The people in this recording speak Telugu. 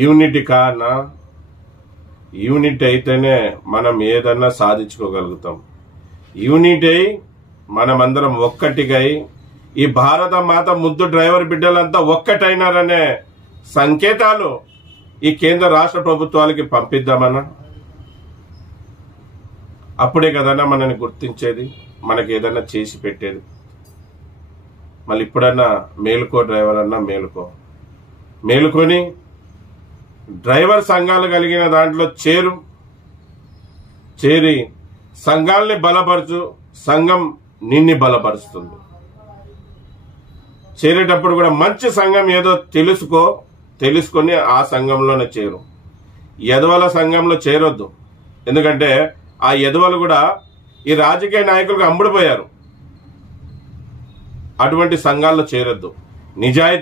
యూనిటీ కానా? యూనిట్ అయితేనే మనం ఏదన్నా సాధించుకోగలుగుతాం. యూనిట్ అయి మనమందరం ఒక్కటిగై ఈ భారత మాత ముద్దు డ్రైవర్ బిడ్డలంతా ఒక్కటైనారనే సంకేతాలు ఈ కేంద్ర రాష్ట్ర ప్రభుత్వాలకి పంపిద్దామన్నా. అప్పుడే కదన్నా మనని గుర్తించేది, మనకి ఏదన్నా చేసి పెట్టేది. మళ్ళీ ఇప్పుడన్నా మేలుకో డ్రైవర్ అన్నా మేలుకొని డ్రైవర్ సంఘాలు కలిగిన దాంట్లో చేరి సంఘాలని బలపరచు. సంఘం నిన్ని బలపరుస్తుంది. చేరేటప్పుడు కూడా మంచి సంఘం ఏదో తెలుసుకొని ఆ సంఘంలోనే చేరు. యదవల సంఘంలో చేరొద్దు. ఎందుకంటే ఆ యదవలు కూడా ఈ రాజకీయ నాయకులకు అమ్ముడుపోయారు. అటువంటి సంఘాల్లో చేరొద్దు. నిజాయితీ